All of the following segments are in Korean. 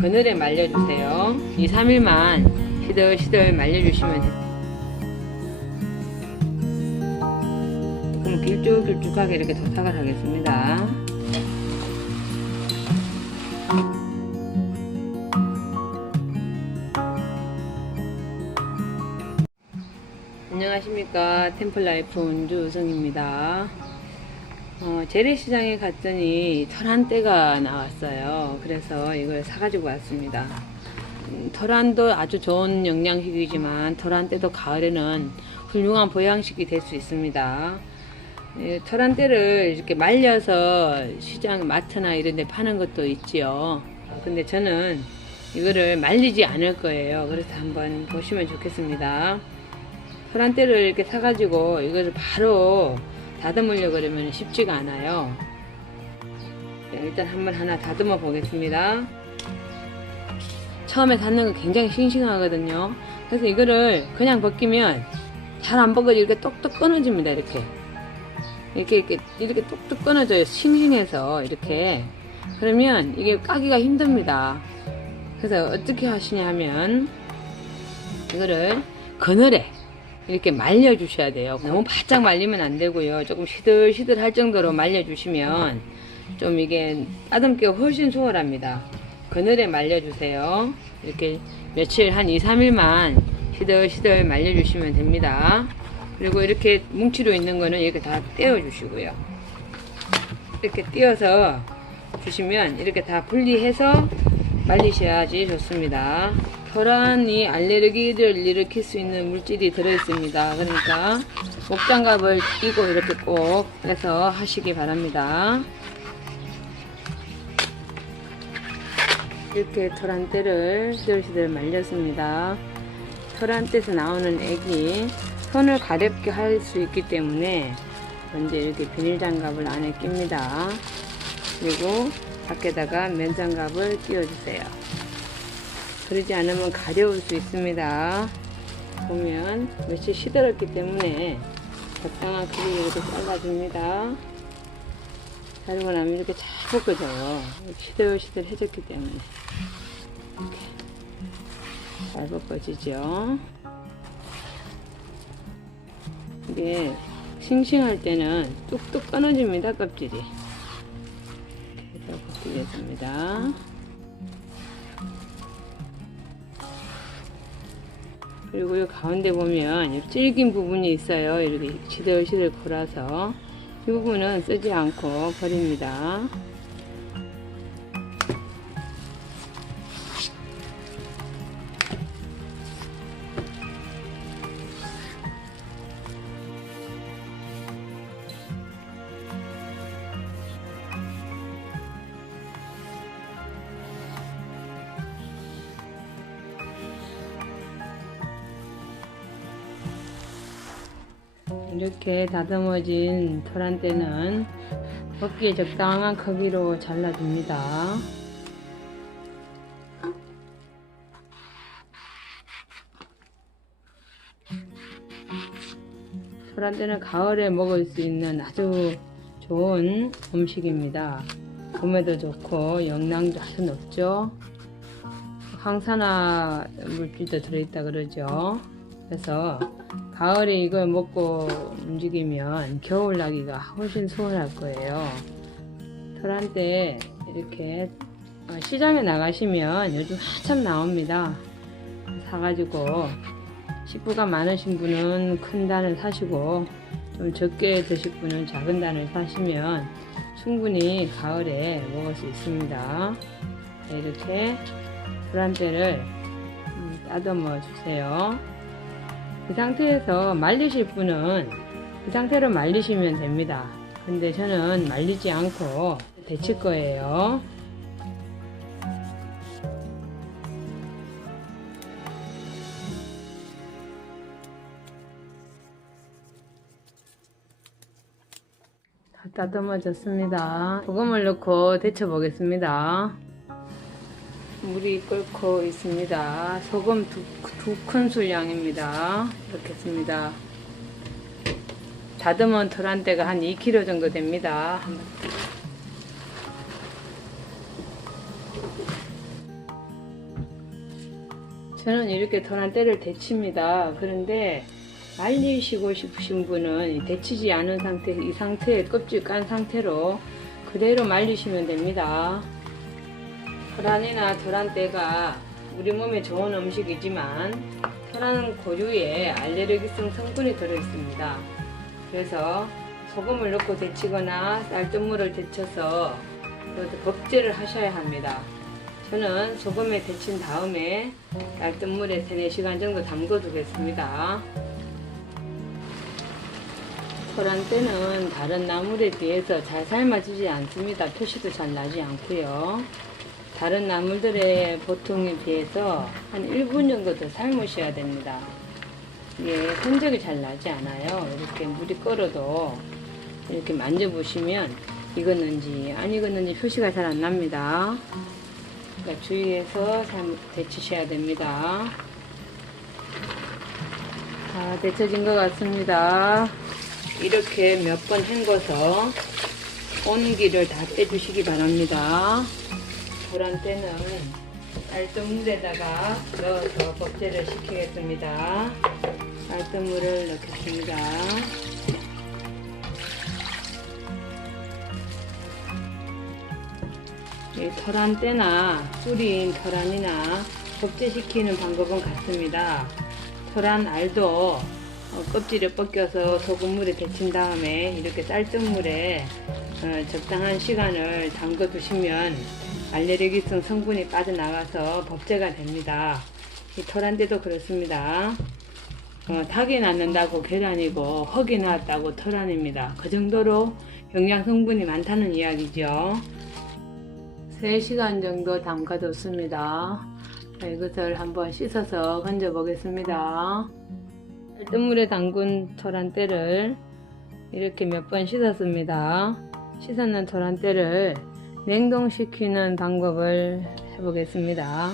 그늘에 말려주세요. 2-3일만 시들시들 말려주시면 돼요. 그럼 길쭉길쭉하게 이렇게 도착을 하겠습니다. 안녕하십니까. 템플라이프 운주성입니다. 재래시장에 갔더니 토란대가 나왔어요. 그래서 이걸 사가지고 왔습니다. 토란도 아주 좋은 영양식이지만 토란대도 가을에는 훌륭한 보양식이 될 수 있습니다. 토란대를 이렇게 말려서 시장 마트나 이런 데 파는 것도 있지요. 근데 저는 이거를 말리지 않을 거예요. 그래서 한번 보시면 좋겠습니다. 토란대를 이렇게 사가지고 이거를 바로 다듬으려고 그러면 쉽지가 않아요. 일단 한번 하나 다듬어 보겠습니다. 처음에 닿는 거 굉장히 싱싱하거든요. 그래서 이거를 그냥 벗기면 잘 안 벗겨지고 이렇게 똑똑 끊어집니다. 이렇게 똑똑 끊어져요. 싱싱해서 이렇게. 그러면 이게 까기가 힘듭니다. 그래서 어떻게 하시냐 하면 이거를 그늘에 이렇게 말려주셔야 돼요. 너무 바짝 말리면 안 되고요. 조금 시들시들 할 정도로 말려주시면 좀 이게 따듬기가 훨씬 수월합니다. 그늘에 말려주세요. 이렇게 며칠 한 2-3일만 시들시들 말려주시면 됩니다. 그리고 이렇게 뭉치로 있는 거는 이렇게 다 떼어주시고요. 이렇게 떼어서 주시면 이렇게 다 분리해서 말리셔야지 좋습니다. 토란이 알레르기를 일으킬 수 있는 물질이 들어있습니다. 그러니까 목장갑을 끼고 이렇게 꼭 해서 하시기 바랍니다. 이렇게 토란대를 시들시들 말렸습니다. 토란대에서 나오는 액이 손을 가렵게 할 수 있기 때문에 먼저 이렇게 비닐장갑을 안에 낍니다. 그리고 밖에다가 면장갑을 끼워주세요. 그러지 않으면 가려울 수 있습니다. 보면 며칠 시들었기 때문에 적당한 크기로 이렇게 잘라줍니다. 자르고 나면 이렇게 잘 벗겨져요. 시들시들 해졌기 때문에 이렇게 잘 벗겨지죠. 이게 싱싱할 때는 뚝뚝 끊어집니다. 껍질이. 그래서 벗기겠습니다. 그리고 이 가운데 보면 이 질긴 부분이 있어요. 이렇게 시들시들 골아서 이 부분은 쓰지 않고 버립니다. 이렇게 다듬어진 토란대는 먹기에 적당한 크기로 잘라줍니다. 토란대는 가을에 먹을 수 있는 아주 좋은 음식입니다. 몸에도 좋고 영양도 아주 높죠. 항산화 물질도 들어있다 그러죠. 그래서 가을에 이걸 먹고 움직이면 겨울 나기가 훨씬 수월할 거예요. 토란대 이렇게 시장에 나가시면 요즘 한참 나옵니다. 사가지고 식구가 많으신 분은 큰 단을 사시고 좀 적게 드실 분은 작은 단을 사시면 충분히 가을에 먹을 수 있습니다. 이렇게 토란대를 따듬어 주세요. 이 상태에서 말리실 분은 이 상태로 말리시면 됩니다. 근데 저는 말리지 않고 데칠 거예요. 다 따듬어졌습니다. 소금을 넣고 데쳐 보겠습니다. 물이 끓고 있습니다. 소금 두 큰술 양입니다. 넣겠습니다. 다듬은 토란대가 한 2kg 정도 됩니다. 저는 이렇게 토란대를 데칩니다. 그런데 말리시고 싶으신 분은 데치지 않은 상태, 이 상태에 껍질 깐 상태로 그대로 말리시면 됩니다. 토란이나 토란대가 우리 몸에 좋은 음식이지만 토란은 고유의 알레르기성 성분이 들어있습니다. 그래서 소금을 넣고 데치거나 쌀뜨물을 데쳐서 법제를 하셔야 합니다. 저는 소금에 데친 다음에 쌀뜨물에 3-4시간 정도 담궈 두겠습니다. 토란대는 다른 나물에 비해서 잘 삶아지지 않습니다. 표시도 잘 나지 않고요. 다른 나물들의 보통에 비해서 한 1분 정도 더 삶으셔야 됩니다. 이게 흔적이 잘 나지 않아요. 이렇게 물이 끓어도 이렇게 만져보시면 익었는지 안 익었는지 표시가 잘 안 납니다. 그러니까 주의해서 데치셔야 됩니다. 다 데쳐진 것 같습니다. 이렇게 몇 번 헹궈서 온기를 다 빼주시기 바랍니다. 토란대는 쌀뜨물에다가 넣어서 법제를 시키겠습니다. 쌀뜨물을 넣겠습니다. 이 토란대나 뿌린 토란이나 법제시키는 방법은 같습니다. 토란 알도 껍질을 벗겨서 소금물에 데친 다음에 이렇게 쌀뜨물에 적당한 시간을 담궈 두시면 알레르기성 성분이 빠져나가서 법제가 됩니다. 이 토란대도 그렇습니다. 닭이 낳는다고 계란이고 헉이 낳았다고 토란입니다. 그 정도로 영양 성분이 많다는 이야기죠. 3시간 정도 담가뒀습니다. 이것을 한번 씻어서 건져 보겠습니다. 쌀뜨물에 담근 토란대를 이렇게 몇 번 씻었습니다. 씻었는 토란대를 냉동시키는 방법을 해보겠습니다.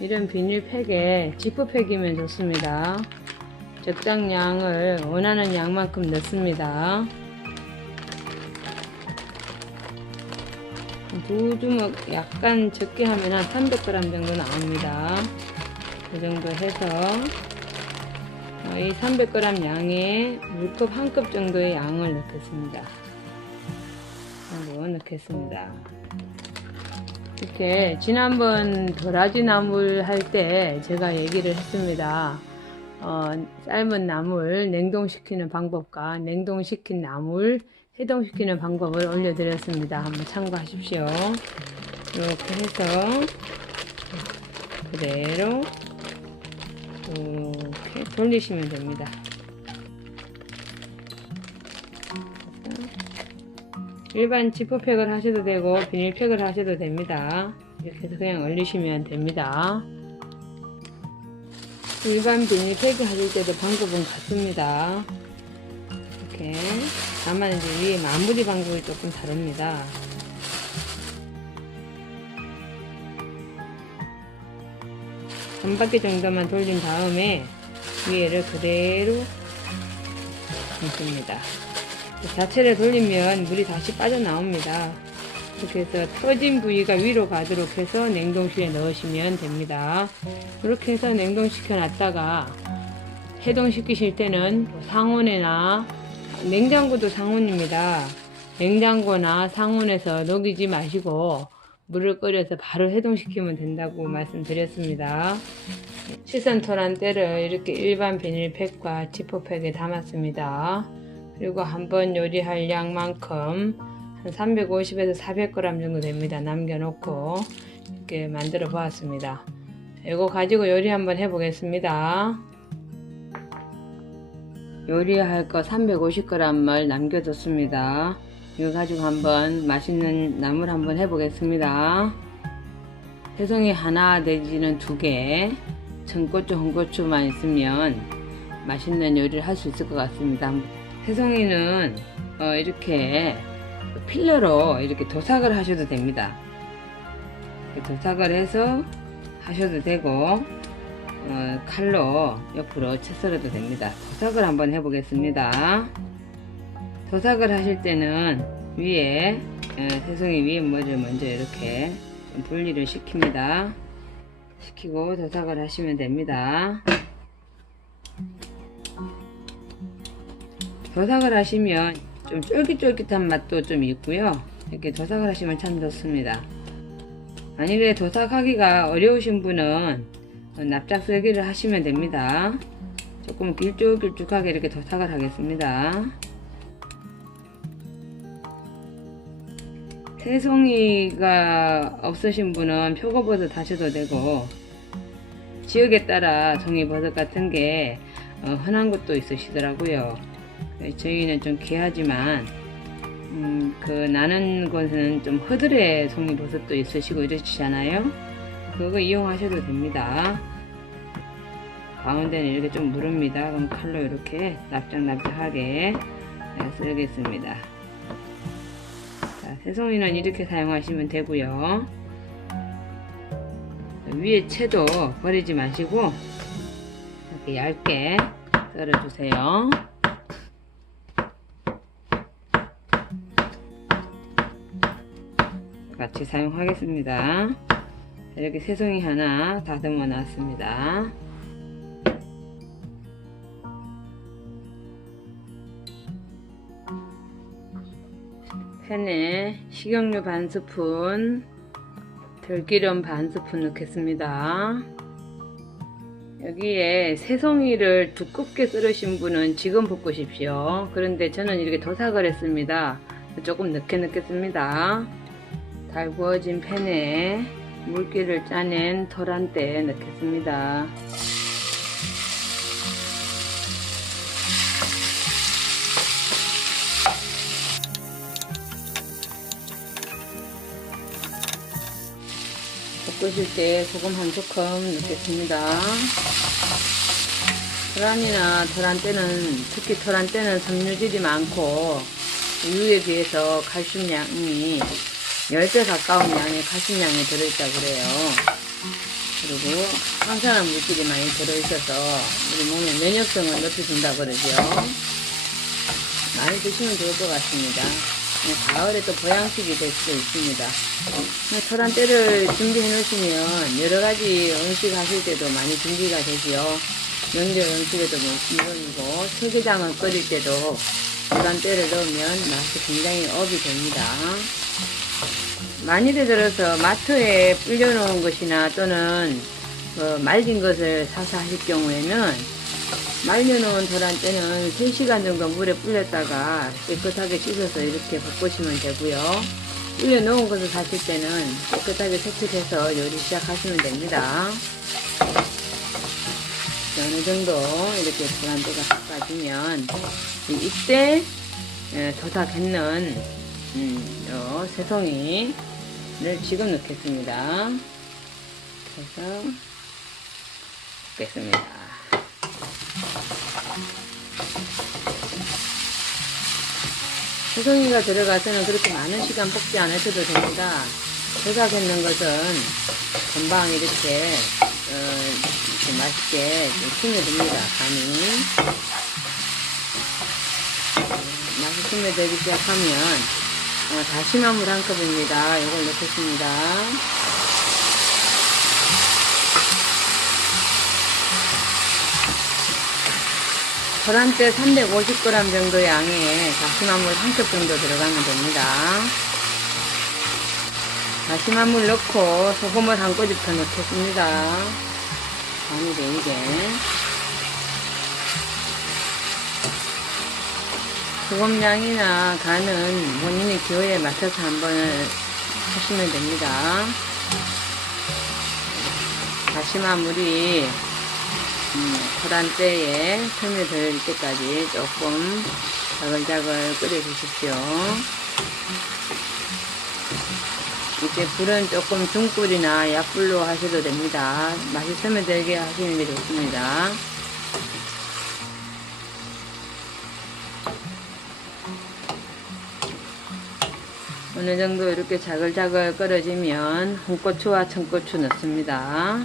이런 비닐팩에 지퍼팩이면 좋습니다. 적당량을 원하는 양만큼 넣습니다. 2주먹 약간 적게 하면 한 300g 정도 나옵니다. 그 정도 해서 이 300g 양에 물컵 1컵 정도의 양을 넣겠습니다. 넣겠습니다. 이렇게 지난번 도라지 나물 할 때 제가 얘기를 했습니다. 삶은 나물 냉동시키는 방법과 냉동시킨 나물 해동시키는 방법을 올려드렸습니다. 한번 참고하십시오. 이렇게 해서 그대로 이렇게 돌리시면 됩니다. 일반 지퍼팩을 하셔도 되고 비닐팩을 하셔도 됩니다. 이렇게 해서 그냥 얼리시면 됩니다. 일반 비닐팩을 하실 때도 방법은 같습니다. 이렇게 다만 이제 위에 마무리 방법이 조금 다릅니다. 한 바퀴 정도만 돌린 다음에 위에를 그대로 얹습니다. 자체를 돌리면 물이 다시 빠져나옵니다. 이렇게 해서 터진 부위가 위로 가도록 해서 냉동실에 넣으시면 됩니다. 이렇게 해서 냉동시켜 놨다가 해동시키실 때는 상온이나 냉장고도 상온입니다. 냉장고나 상온에서 녹이지 마시고 물을 끓여서 바로 해동시키면 된다고 말씀드렸습니다. 씻은 토란대를 이렇게 일반 비닐팩과 지퍼팩에 담았습니다. 그리고 한번 요리할 양만큼 한 350에서 400g 정도 됩니다. 남겨놓고 이렇게 만들어 보았습니다. 이거 가지고 요리 한번 해보겠습니다. 요리할 거 350g을 남겨뒀습니다. 이거 가지고 한번 맛있는 나물 한번 해보겠습니다. 새송이 하나 내지는 2개, 청고추, 홍고추만 있으면 맛있는 요리를 할 수 있을 것 같습니다. 새송이는 이렇게 필러로 이렇게 도삭을 하셔도 됩니다. 도삭을 해서 하셔도 되고 칼로 옆으로 채 썰어도 됩니다. 도삭을 한번 해보겠습니다. 도삭을 하실 때는 위에 새송이 위에 머리를 먼저 이렇게 분리를 시킵니다. 시키고 도삭을 하시면 됩니다. 도삭을 하시면 좀 쫄깃쫄깃한 맛도 좀 있고요. 이렇게 도삭을 하시면 참 좋습니다. 만일에 도삭하기가 어려우신 분은 납작썰기를 하시면 됩니다. 조금 길쭉길쭉하게 이렇게 도삭을 하겠습니다. 새송이가 없으신 분은 표고버섯 하셔도 되고, 지역에 따라 송이버섯 같은 게 흔한 것도 있으시더라고요. 저희는 좀 귀하지만 나는 곳은 좀 허들의 송이버섯도 있으시고 이러시잖아요. 그거 이용하셔도 됩니다. 가운데는 이렇게 좀 무릅니다. 그럼 칼로 이렇게 납작납작하게 썰겠습니다. 자, 새송이는 이렇게 사용하시면 되고요. 위에 채도 버리지 마시고 이렇게 얇게 썰어주세요. 같이 사용하겠습니다. 이렇게 새송이 하나 다듬어 놨습니다. 팬에 식용유 반 스푼, 들기름 반 스푼 넣겠습니다. 여기에 새송이를 두껍게 썰으신 분은 지금 볶으십시오. 그런데 저는 이렇게 도삭을 했습니다. 조금 늦게 넣겠습니다. 달구어진 팬에 물기를 짜낸 토란대 넣겠습니다. 볶으실 때 소금 한 조금 넣겠습니다. 토란이나 토란대는, 특히 토란대는 섬유질이 많고 우유에 비해서 칼슘량이 10배 가까운 양의 칼슘량이 들어있다고 그래요. 그리고 항산화 물질이 많이 들어있어서 우리 몸의 면역성을 높여준다고 그러죠. 많이 드시면 좋을 것 같습니다. 가을에 또 보양식이 될 수도 있습니다. 토란대를 준비해 놓으시면 여러가지 음식 하실 때도 많이 준비가 되지요. 명절 음식에도 물론이고 청계장을 끓일 때도 토란대를 넣으면 맛이 굉장히 업이 됩니다. 만일에 들어서 마트에 불려놓은 것이나 또는 말린 것을 사서 하실 경우에는 말려놓은 토란대는 3시간 정도 물에 불렸다가 깨끗하게 씻어서 이렇게 볶으시면 되고요. 불려놓은 것을 사실 때는 깨끗하게 세척해서 요리 시작하시면 됩니다. 어느 정도 이렇게 토란대가 볶아지면 이때 도삭했는 새송이를 지금 넣겠습니다. 그래서 볶겠습니다. 새송이가 들어가서는 그렇게 많은 시간 볶지 않으셔도 됩니다. 도삭했는 것은 금방 이렇게 맛있게 스며듭니다. 간이 맛이 스며들기 시작하면 다시마 물 한 컵입니다. 이걸 넣겠습니다. 토란대 350g 정도 양의 다시마물 한 컵 정도 들어가면 됩니다. 다시마물 넣고 소금을 한 꼬집 더 넣겠습니다. 간이 되게. 소금량이나 간은 본인의 기호에 맞춰서 한번 하시면 됩니다. 다시마물이 토란대에 스며들 때까지 조금 자글자글 끓여 주십시오. 이제 불은 조금 중불이나 약불로 하셔도 됩니다. 맛이 스며들게 하시는 게 좋습니다. 어느 정도 이렇게 자글자글 끓여지면 홍고추와 청고추 넣습니다.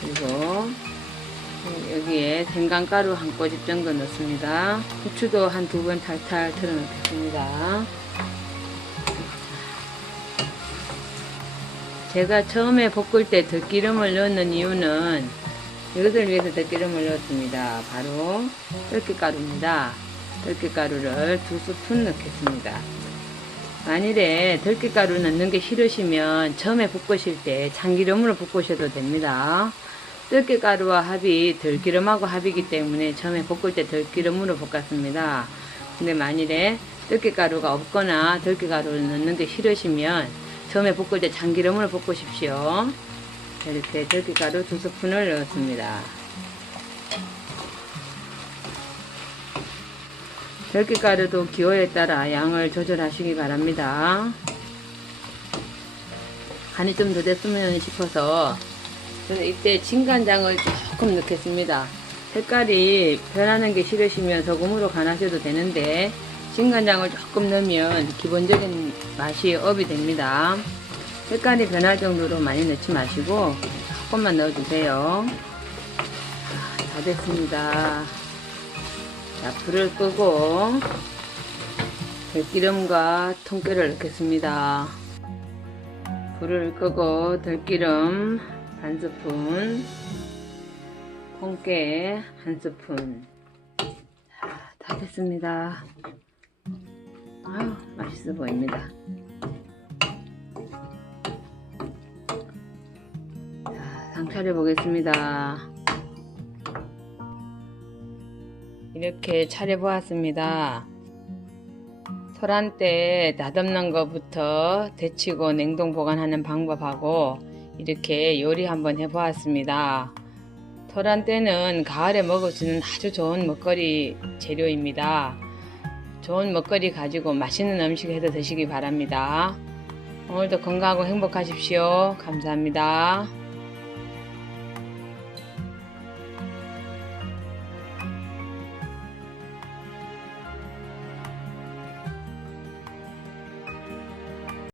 그리고 여기에 밀가루 한 꼬집 정도 넣습니다. 후추도 한 2번 탈탈 털어 넣겠습니다. 제가 처음에 볶을 때 들기름을 넣는 이유는 이것을 위해서 들기름을 넣었습니다. 바로 들깨가루입니다. 들깨가루를 2스푼 넣겠습니다. 만일에 들깨가루 넣는 게 싫으시면 처음에 볶으실 때 참기름으로 볶으셔도 됩니다. 들깨가루와 합이 들기름하고 합이기 때문에 처음에 볶을 때 들기름으로 볶았습니다. 근데 만일에 들깨가루가 없거나 들깨가루를 넣는 게 싫으시면 처음에 볶을 때 참기름으로 볶으십시오. 이렇게 들깨가루 2스푼을 넣었습니다. 들깨가루도 기호에 따라 양을 조절하시기 바랍니다. 간이 좀 더 됐으면 싶어서 저는 이때 진간장을 조금 넣겠습니다. 색깔이 변하는 게 싫으시면 소금으로 간하셔도 되는데 진간장을 조금 넣으면 기본적인 맛이 업이 됩니다. 색깔이 변할 정도로 많이 넣지 마시고 조금만 넣어주세요. 다 됐습니다. 자, 불을 끄고 들기름과 통깨를 넣겠습니다. 불을 끄고 들기름 1스푼, 통깨 1스푼. 자, 다 됐습니다. 아유, 맛있어 보입니다. 자, 상 차려 보겠습니다. 이렇게 차려 보았습니다. 설한 때 다듬는 것부터 데치고 냉동 보관하는 방법하고 이렇게 요리 한번 해 보았습니다. 설한 때는 가을에 먹을 수 있는 아주 좋은 먹거리 재료입니다. 좋은 먹거리 가지고 맛있는 음식 해서 드시기 바랍니다. 오늘도 건강하고 행복하십시오. 감사합니다.